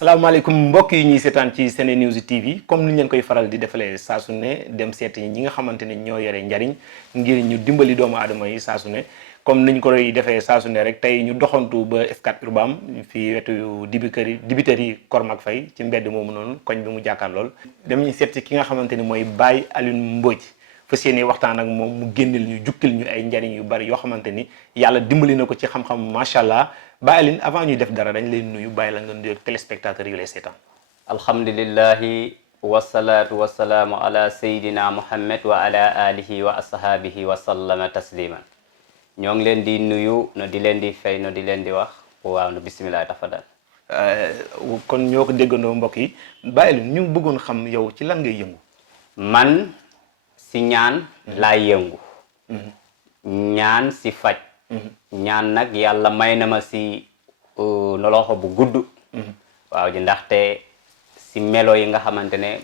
asalaamaaleykum mbokk yi ñuy seetaan ci SeneNews TV comme ni ñu leen koy faral di defalee saa su ne dem seeti ñi nga xamante ne ñoo yore njariñ ngir ñu dimbali doomu aadama yi saa su ne comme ni ñu koy defee saa su ne rek tey ñu doxantu ba Scat Urbam fii wetu dibiteri Cormac Faye ci mbedd moomu noonu koñ bi mu jàkkaar lool dem ñu seet ki nga xamante ni mooy Baye Alioune Mbodj fas yéene waxtaan ak moom mu génneel ñu jukkil ñu ay njariñ yu bari yoo xamante ni yàlla dimbali na ko ci xam-xam macha allah Baye Alioune avant ñuy def dara dañ lay nuyu bàyyi la nga nuyu téléspectateurs yi lay seetaan. alhamdulillahi wasalaatu wasalaamu ala sayidina muhammad wa ala alihi wa ashabihi wa sallama tasliman ñoo ngi leen di nuyu no di leen di fay no di leen di wax waaw no bisimilah tafadal. kon ñoo ko déggandoo mbokk yi Baye Alioune ñu bëggoon xam yow ci lan ngay yëngu. man si ñaan laay yëngu. ñaan si faj. ñaan nag yàlla may na ma si no loxo bu gudd. waaw ji ndaxte si melo yi nga xamante ne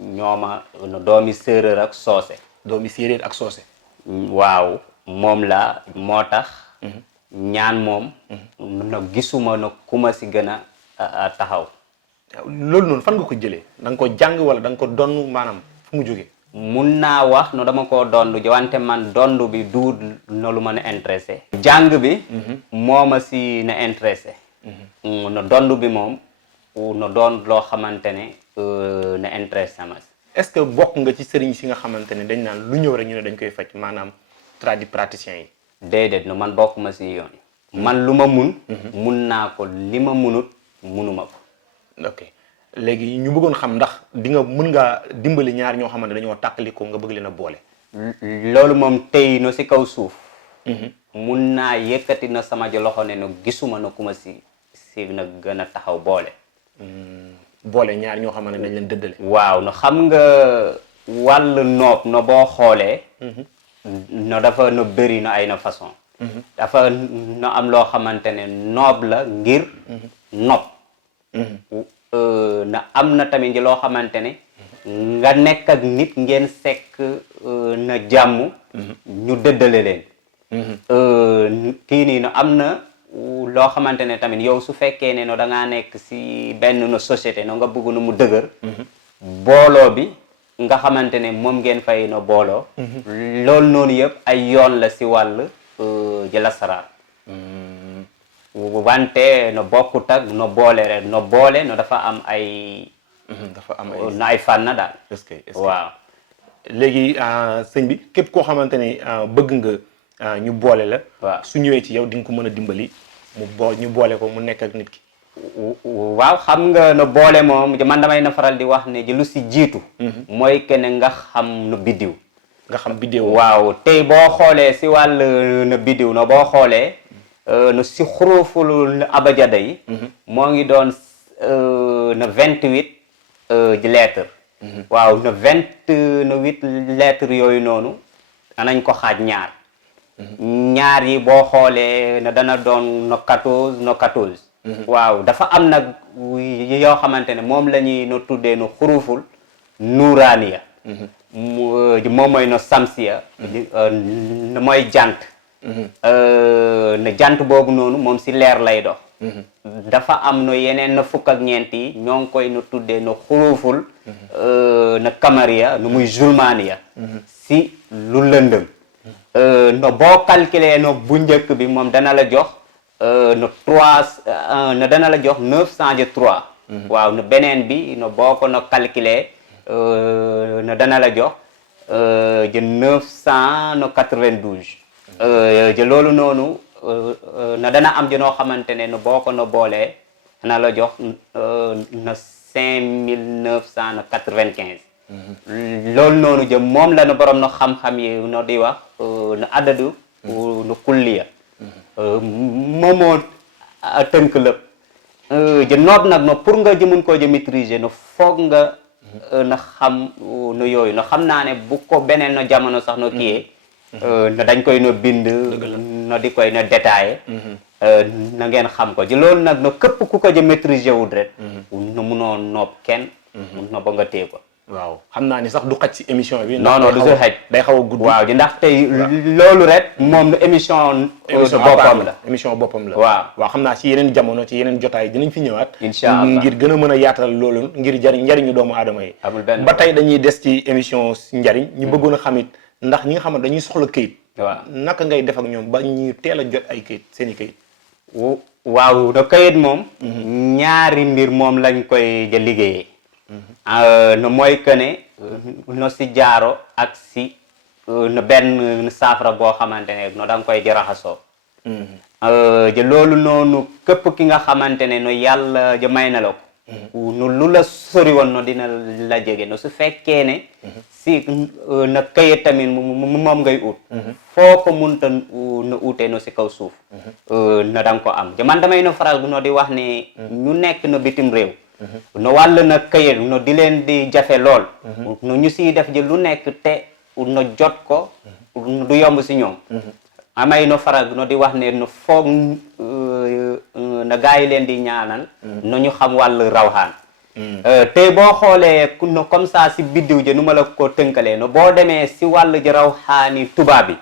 ñooma no doomi séeréer ak soose. doomi séeréer ak soose. waaw moom la moo tax. ñaan moom. no gisuma no kuma si gën a taxaw. loolu noonu fan nga ko jëlee da nga ko jàng wala da nga ko donn maanaam fu mu jógee. mun naa wax no dama ko dondu wante man dondu bi du no lu ma na intéressé jàng bi mooma si na intéressé no dondu bi moom no doon loo xamante ne na intéressé ma est-ce que bokk nga ci sëriñ si nga xamante ne dañ naan lu ñëw rek ñu ne dañ koy faj maanaam tradipraticiens yi. déedéet no man bokk ma si yoon man lu ma mun naa ko li ma munut munuma ko. ok léegi ñu bëggoon xam ndax di nga mën ngaa dimbali ñaar ñoo xamante ne dañoo tàqalikoo nga bëgg leen a boole. loolu moom tey no si kaw suuf. mun naa yëkkati na sama loxo ne no gisuma na ku ma si na gën a taxaw boole. boole ñaar ñoo xamante ne dañ leen dëddale. waaw no xam nga wàll noob no boo xoolee. no dafa no bëri no ay na façon. dafa no am loo xamante ne noob la ngir. nopp. na am na tamit loo xamante ne nga nekk ak nit ngeen sekk na jàmm ñu dëddale leen kii nii no am na loo xamante ne tamit yow su fekkee ne no da ngaa nekk si benn no société no nga bëgg no mu dëgër booloo bi nga xamante ne moom ngeen fay no booloo loolu noonu yëpp ay yoon la si wàll jëla saraar wante no bokkut ak no boole rek no boole no dafa am ay. dafa am ay no ay fànn daal. est-ce que waaw. léegi sëñ bi képp koo xamante ni bëgg nga ñu boole la. waaw su ñëwee ci yow di nga ko mën a dimbali ñu boole ko mu nekk ak nit ki. waaw xam nga no boole moom man damay na faral di wax ne ji lu si jiitu. mooy que ne nga xam no biddiw. nga xam biddiw. waaw tey boo xoolee si wàll no biddiw no boo xoolee. no si xuruuful abajada yi moo ngi doon na 28 lettres waaw na 28 lettres yooyu noonu danañ ko xaaj ñaar yi boo xoolee na dana doon no 14 waaw dafa am nag yoo xamante ne moom la ñuy no tuddee no xuruuful nuuraaniya moom mooy no samsiya mooy jant na jant boobu noonu moom si leer lay dox dafa am no yeneen na fukk ak ñeent yi ñoo ngi koy no tuddee no xuruuful na kamariya nu muy zulmaaniya si lu lëndëm no boo calculer no bu njëkk bi moom dana la jox no 3 no dana la jox 903 waaw no beneen bi no boo ko no calculer no dana la jox 992 jë loolu noonu na dana am noo xamante ne boo ko no boolee na la jox na 5995 loolu noonu jë moom la no borom no xam-xam yi no di wax no adadu no kulliya moomoo tënk lépp jë noob nag no pour nga jëmun koo jë maîtriser no foog nga na xam no yooyu no xam naa ne bu ko beneen no jamono sax no kiyee no dañ koy no bind no di koy no détaillé na ngeen xam ko ji loolu nag no képp ku ko jë maîtriser wul rek no munoo noob kenn no ba nga téye ko waaw xam naa ni sax du xaj si émission bi. non non du si xaj day xaw a gudd. waaw di ndax tey loolu rek moom émission boppam la émission boppam la. waaw xam naa ci yeneen jamono ci yeneen jotaay dinañ fi ñëwaat. incha allah ngir gën a mën a yaatal loolu ngir njariñu doomu aadama yi. amul benn ba tey dañuy des ci émission njariñ ñu bëggoon a xamit ndax ñi nga xam ne dañuy soxla këyit. waaw naka ngay def ak ñoom ba ñu teel a jot ay këyit seen i këyit. waaw da këyit moom. ñaari mbir moom lañ koy liggéeyee. no mooy que ne no si jaaro ak si no benn saafara boo xamante ne no da nga koy raxasoo. loolu noonu képp ki nga xamante ne no yàlla may na la ko. no lu la sori woon no dina la jege no su fekkee ne si na këyit tamit moom ngay ut. foo ko munta na utee no si kaw suuf. na da nga ko am man damay no faral no di wax ne ñu nekk no bitim réew. no wàll na këyit no di leen di jafe lool. no ñu siy def ji lu nekk te no jot ko du yomb si ñoom. amay no faral no di wax ne no foog na gaa yi leen di ñaanal. no ñu xam wàllu rawxaan. tey boo xoolee no comme ça si biddiw ji nu ma la ko tënkalee no boo demee si wàllu ji rawxaani tubaab bi.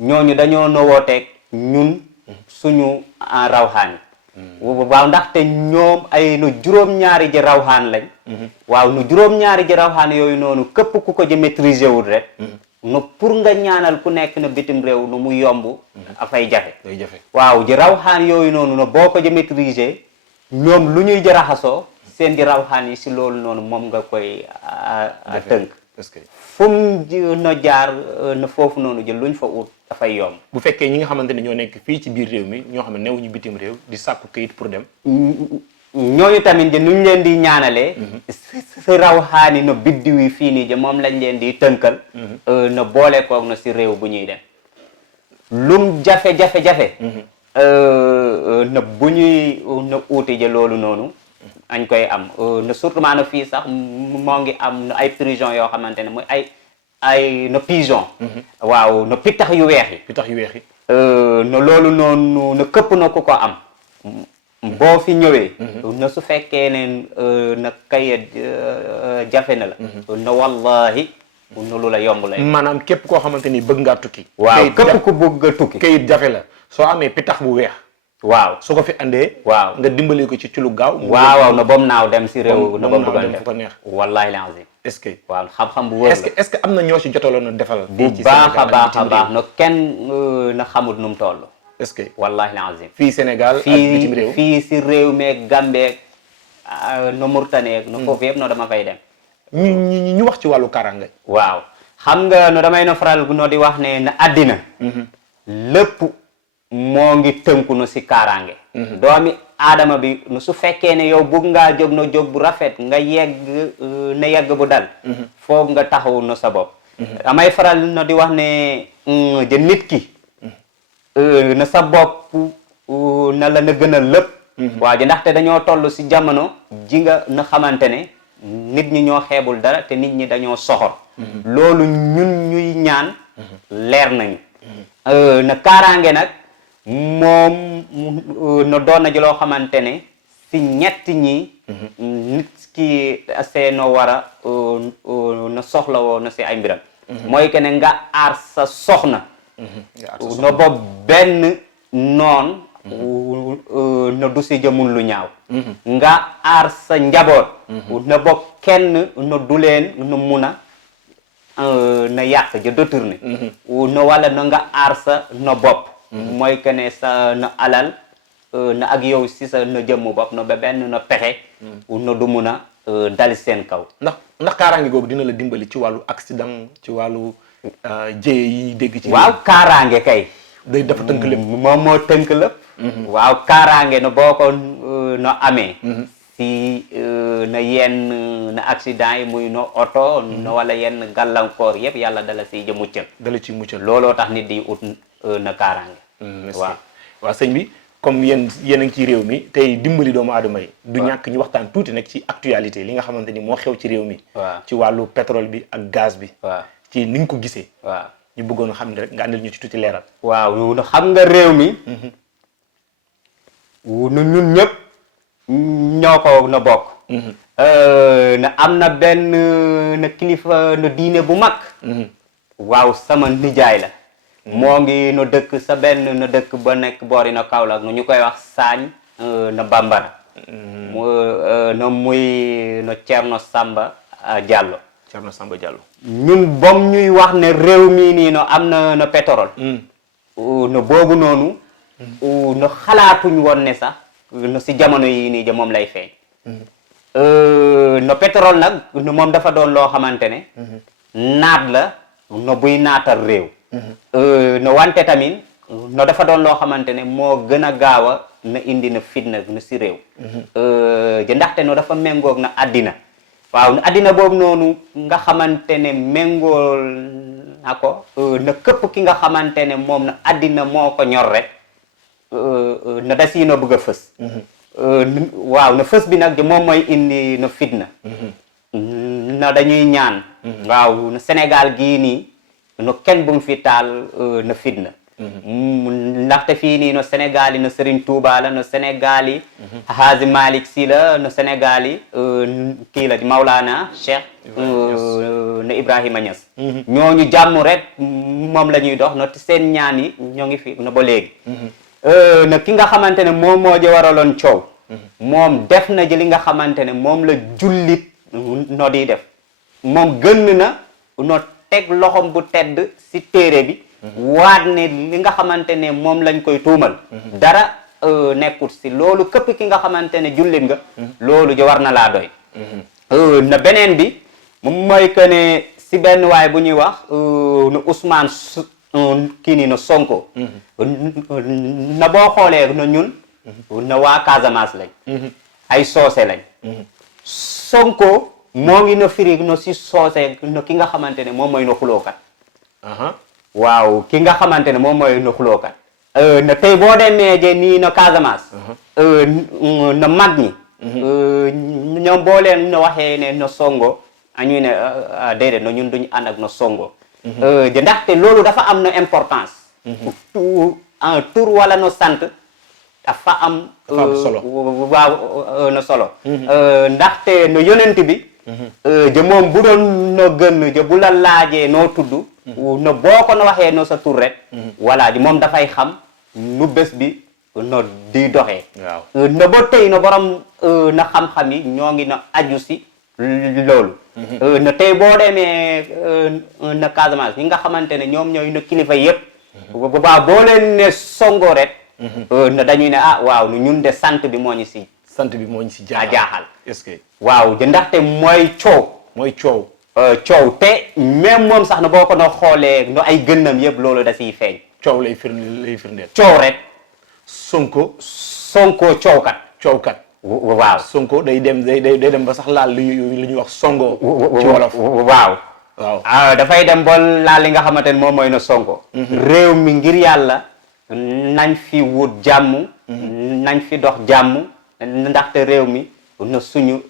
ñooñu dañoo no wooteeg ñun suñu rawxaan waaw ndaxte ñoom ay no juróom-ñaari ji rawxaan lañ. waaw no juróom-ñaari ji rawxaan yooyu noonu képp ku ko ji maîtriser wul rek. no pour nga ñaanal ku nekk na bitim réew no mu yomb. afay jafe. waaw ji rawxaan yooyu noonu no boo ko ji maîtriser ñoom lu ñuy ji raxasoo seen ji rawxaan yi si loolu noonu moom nga koy tënk. fu mu no jaar na foofu noonu jël luñ fa ut dafay yomb. bu fekkee ñi nga xamante ne ñoo nekk fii ci biir réew mi ñoo xam ne newuñu bitim réew di sàkku këyit pour dem. ñooñu tamit de nuñ leen di ñaanalee. si rawxaani no biddiw yi fii nii je moom lañ leen di tënkal. na boole koog na si réew bu ñuy dem. lum jafe-jafe-jafe. na bu ñuy na uuti je loolu noonu. añ koy am na surtout maanaam fii sax moo ngi am ay prison yoo xamante ne mooy ay no pigeon. waaw no pitax yu weex yi. pitax yu weex yi. no loolu noonu na këpp na ku ko am. boo fi ñëwee. na su fekkee ne na kayit jafe na la. na wallahi na lu la yomb lay. maanaam képp koo xamante ni bëgg ngaa tukki. waaw képp ku bëgg a tukki. kayit jafe la soo amee pitax bu weex. waaw su ko fi andee. waaw nga dimbali ko ci lu gaaw. waaw na bom naaw dem si réew. na bom bëgg a dem fu ko neex. wallahi lazim. est-ce que waaw xam-xam bu wóor la. est-ce que am na ñoo ci jotaloon a defal. bu baax a baax a baax no kenn na xamul nu mu toll. est-ce que wallahi lazim. fii Sénégal ak bitim réew fii si réew meeg Gambeeg no Mauritanie no foofu yëpp no dama fay dem. ñu wax ci wàllu kaaraange. waaw xam nga no damay no faral no di wax ne na àddina. lépp moo ngi tënku no si kaaraange. doomi aadama bi no su fekkee ne yow bëgg ngaa jóg no jóg bu rafet nga yegg ne yegg bu dal. foog nga taxaw no sa bopp. damay faral no di wax ne je nit ki. na sa bopp na la na gën a lépp. waaw ji ndaxte dañoo toll si jamono ji nga na xamante ne nit ñi ñoo xeebul dara te nit ñi dañoo soxor. loolu ñun ñuy ñaan leer nañu. na kaaraange nag moom na doon na ji loo xamante ne si ñett ñi. nit ki seenoo war a na soxla woo na si ay mbiram. mooy que ne nga aar sa soxna. no bopp benn noon na du si jëmul lu ñaaw. nga aar sa njaboot. na bopp kenn na du leen na mun a na yàq ja détourné. na wala na nga aar sa na bopp. mooy que ne sa na alal na ak yow si sa na jëmm bopp na ba benn na pexe. na du mun a dal seen kaw. ndax kaaraange googu dina la dimbali ci wàllu accident ci wàllu jéye yi dégg ci. waaw kaaraange kay. day dafa tënk lépp. moom moo tënk lépp. waaw kaaraange na boo ko no amee. si na yenn na accident yi muy no oto. na wala yenn gàllankoor yëpp yàlla dala si ja muccal. dala ci muccal looloo tax nit di ut na kaaraange. waaw sëñ bi comme yéen a ngi ci réew mi tey dimbali doomu aadama yi. du ñàkk ñu waxtaan tuuti nag ci actualité li nga xamante ni moo xew ci réew mi. waaw ci wàllu pétrole bi ak gaz bi. waaw ci ni nga ko gisee. waaw ñu bëggoon xam ne rek nga andil ñu ci tuuti leeral. waaw xam nga réew mi. ñun ñëpp ñoo ko na bokk. na am na benn na kilifa na diine bu mag waaw sama nijaay la moo ngi no dëkk sa benn na dëkk ba nekk boori na Kaolack no ñu koy wax Saañ na Bambara no muy no Cerno Samba Diallo ñun bom ñuy wax ne réew mii nii no am na pétrole no boobu noonu no xalaatuñ woon ne sax no si jamono yi nii ja moom lay feeñ no pétrole nag no moom dafa doon loo xamante ne naat la no buy naatal réew no wante tamit no dafa doon loo xamante ne moo gën a gaaw a na indi na fitna na si réew ja ndaxte no dafa méngoog na àddina waaw na àddina boobu noonu nga xamante ne méngool na ko na këpp ki nga xamante ne moom na àddina moo ko ñor rek na da si no bëgg a fës waaw na fës bi nag moom mooy indi na fitna na dañuy ñaan waaw na Sénégal gii nii no kenn bu mu fi taal na fitna ndaxte fii nii no Sénégal yi no Serigne Touba la no Sénégal yi Hadji Malick Sy la no Sénégal yi kii la di Maulana Cheikh na Ibrahima Niass ñooñu jàmm rek moom la ñuy dox no seen ñaan yi ñoo ngi fi no ba léegi na ki nga xamante ne moom moo ji waraloon coow moom def na ji li nga xamante ne moom la jullit no di def moom gën na no teg loxom bu tedd si téere bi waat ne li nga xamante ne moom lañ koy tuumal dara nekkul si loolu këpp ki nga xamante ne jullit nga loolu ji war na laa doy na beneen bi moom mooy que ne si benn waay bu ñuy wax na Ousmane kii nii na Sonko na boo xoolee na ñun na waa Casamance lañ ay soose lañ Sonko moo ngi na firi no si soose no ki nga xamante ne moom mooy na xulookat waaw ki nga xamante ne moom mooy na xulookat na tey boo demee je nii na Casamance na mag ñi ñoom boo leen na waxee ne na songo añuy ne déedéet no ñun duñu ànd ak na songo de ndaxte loolu dafa am na importance tur wala no sant dafa am solo waaw na solo ndaxte no yonent bi je moom bu doon no gën je bu la laajee noo tudd no boo ko no waxee no sa tur rek voilà ji moom dafay xam nu bés bi no di doxee no ba tey no borom na xam-xam yi ñoo ngi na aju si loolu na tey boo demee na Casamance ñi nga xamante ne ñoom ñooy na kilifa yëpp boobaa boo leen ne songo rek na dañuy ne ah waaw nu ñun de sant bi moo ñu si jaaxal est-ce que waaw ja ndaxte mooy coow te même moom sax na boo ko no xoolee no ay gënnam yëpp loolu da siy feeñ coow lay firndeel coow rek Sonko coowkat waaw Sonko day dem ba sax laal lu ñuy wax songo ci wolof waaw dafay dem ba laal li nga xamante ne moom mooy na sonko réew mi ngir yàlla nañ fi wut jàmm nañ fi dox jàmm ndaxte réew mi na suñu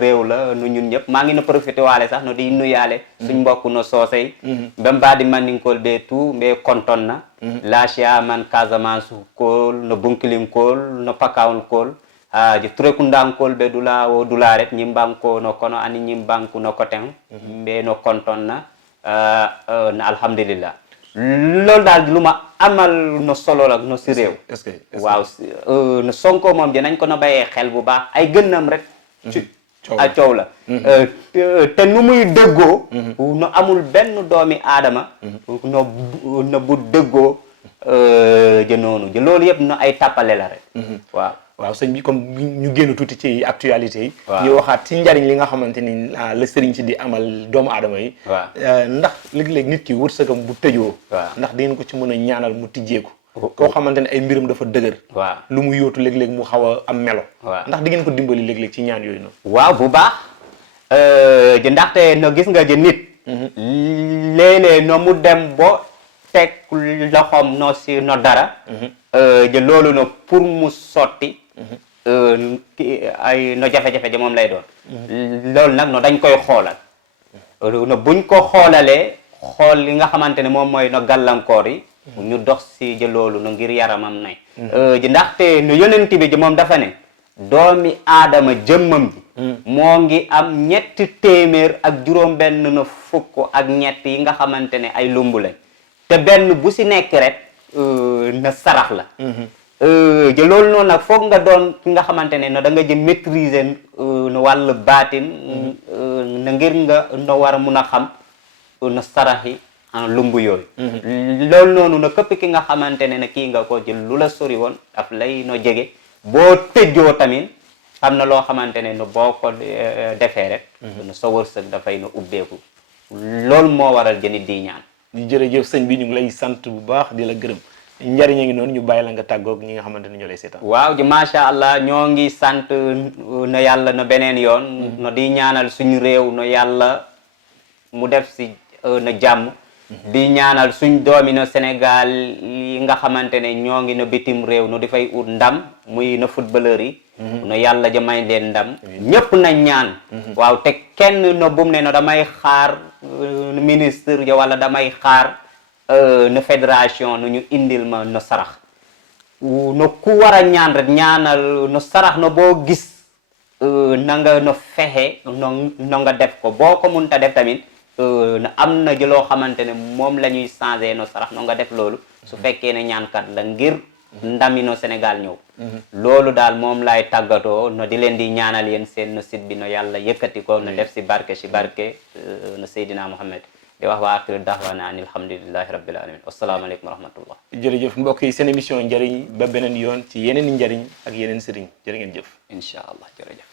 réew la nu ñun ñëpp maa ngi na profité waale sax no di nuyaale suñ mbokk no soosey ba mbaadi mandinkol ɓe tout mbe kontonna laacia man Casamance kol no bunkilim kol no pakawol kol je Turekundankol ɓe dula o dularet ñimbanko no kono ani ñimbanku no koten mbe no kontonna no alhamdulillah loolu daal lu ma amal no solo la no si réew waaw no Sonko moom dinañ ko no bàyyee xel bu baax ay gënnam rek a coow la te nu muy dëggoo no amul benn doomi aadama no bu dëggoo je noonu je loolu yëpp no ay tàppale la rek waaw sëñ bi comme ñu génn tuuti ci actualité yi ñu waxaat ci njariñ li nga xamante ni la sëriñ si di amal doomu aadama yi ndax léeg-léeg nit ki wërsëgam bu tëjoo ndax dangeen ko ci mën a ñaanal mu tijjeeku koo xamante ne ay mbiram dafa dëgër lu mu yóotu léeg-léeg mu xaw a am melo ndax di ngeen ko dimbali léeg-léeg ci ñaan yooyu noonu waaw bu baax je ndaxte no gis nga je nit léeg-léeg no mu dem bo teg loxoom no si no dara je loolu no pour mu sotti ay no jafe-jafe ja moom lay doon loolu nag no dañ koy xoolal no buñ ko xoolalee xool li nga xamante ne moom mooy no gàllankoor yi ñu dox si ja loolu no ngir yaramam nay ji ndaxte no yonent bi ji moom dafa ne doomi aadama jëmmam ji moo ngi am 357 yi nga xamante ne ay lumb lañ te benn bu si nekk rek na sarax la je loolu noonu nag foog nga doon ki nga xamante ne na da nga jë maîtriser na wàllu baatin na ngir nga na war a mun a xam na saraxi en lumb yooyu loolu noonu na këpp ki nga xamante ne na kii nga ko jël lu la sori woon daf lay no jege boo tëjoo tamit am na loo xamante ne no boo ko defee rek no sa wërsëg dafay no ubbeeku loolu moo waral jënit di ñaan jërëjëf sëñ bi ñu ngi lay sant bu baax di la gërëm njariñ a ngi noonu ñu bàyyi la nga tàggoog ñi nga xamante ne ñoo lay seetaan waaw ji macha allah ñoo ngi sant na yàlla na beneen yoon no di ñaanal suñu réew no yàlla mu def si na jàmm di ñaanal suñ doomi no Sénégal yi nga xamante ne ñoo ngi na bitim réew no dafay ut ndam muy na footballeur yi no yàlla ja may leen ndam ñëpp na ñaan waaw te kenn no bum ne no damay xaar ministre ya wala damay xaar na fédération no ñu indil ma no sarax no ku war a ñaan rek ñaanal no sarax no boo gis na nga no fexe no nga def ko boo ko munta def tamit na am na jëloo xamante ne moom la ñuy changé no sarax no nga def loolu su fekkee ne ñaankat la ngir ndami no Sénégal ñëw loolu daal moom laay tàggatoo no di leen di ñaanal yéen seen no site bi no yàlla yëkkati ko no def si barke no Seydina Muhammad di wax wa axiru da'waana an alhamdulillahi rabbil alamin wasalaamaaleykum wa rahmatullah jërëjëf mbokk yi seen émission njariñ ba beneen yoon ci yeneen i njariñ ak yeneen sëriñ jërë ngeen jëf incha allah jërëjëf